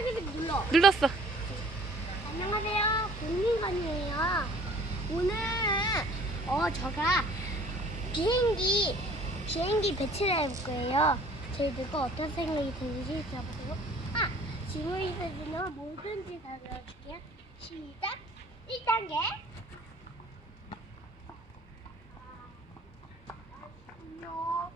빨간색 눌러. 눌렀어. 안녕하세요. 공민관이에요. 오늘 저가 비행기 배치를 해볼 거예요. 저희 누가 어떤 생각이 드는지 들어보세요. 질문 있으시면 뭐든지 다 들어줄게요. 시작. 1단계. 안녕.